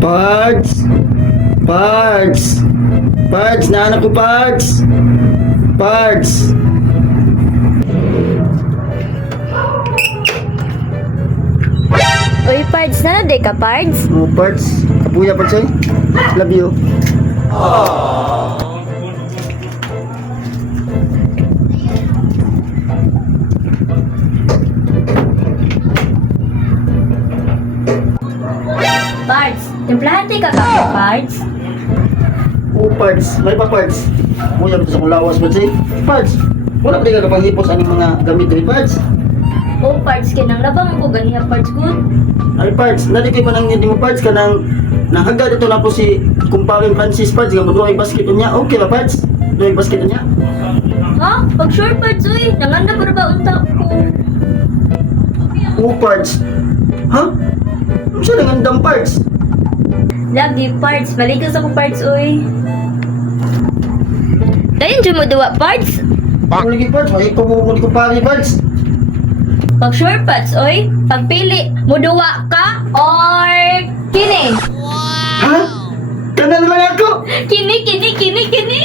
Pards! Pards! Pards! Nahanap ko, Pards! Pards! Uy, Pards na na ka, Pards? Oh, Pards. Kapuya, Pards, eh. Love you. Pards, timplahan ka kape, Pards? Oh, Pards. May pa, Pards. Kapuya, Pards, akong lawas, Pards, eh. Pards! Wala pa rin ka kapanghipos anong mga gamit rin, Pards. Oh, Pards, kinang labang ko ganiya, Pards, good? Ay, Pards, naligay pa nang hindi mo, Pards, ka nang nahagad ito na po si kumparing Francis, Pards, nga mo ay basket niya. Okay ba, Pards? Doon ay basket niya? Ha? Pag sure, Pards, uy, nanganda ko na ba unta ko? Oh, Pards. Ha? Ano siya nangandang, Pards? Love you, Pards. Maligas ako, Pards, uy. Dayon, dyan mo duwa, Pards? Ano lagi, Pards? Ay, pumumuli ko pari, Pards. Pag sure, Pards, uy, pagpili, muduwa ka or kini? Ha? Ganda naman ako! Kini, kini, kini, kini!